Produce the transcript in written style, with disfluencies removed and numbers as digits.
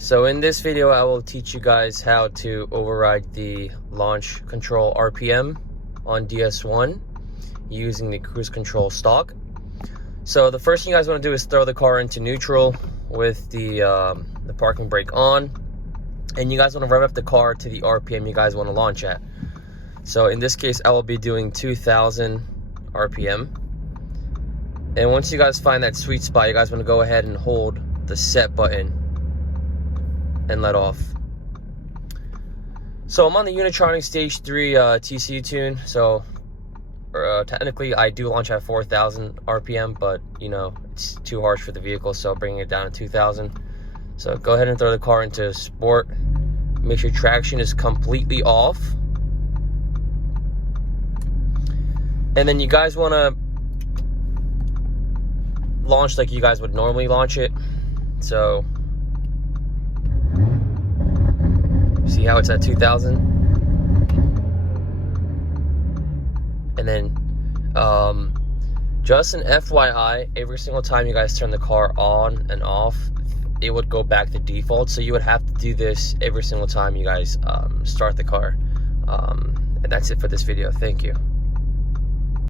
So in this video, I will teach you guys how to override the launch control RPM on DS1 using the cruise control stalk. So the first thing you guys want to do is throw the car into neutral with the parking brake on, and you guys want to rev up the car to the RPM you guys want to launch at. So in this case, I will be doing 2000 RPM. And once you guys find that sweet spot, you guys want to go ahead and hold the set button and let off. So I'm on the Unitronic Stage 3 TCU Tune. So technically I do launch at 4000 RPM, but you know, it's too harsh for the vehicle, so bringing it down to 2000. So go ahead and throw the car into sport. Make sure traction is completely off. And then you guys want to launch like you guys would normally launch it. So see how it's at 2000? And then just an FYI, every single time you guys turn the car on and off, it would go back to default. So you would have to do this every single time you guys start the car. And that's it for this video. Thank you.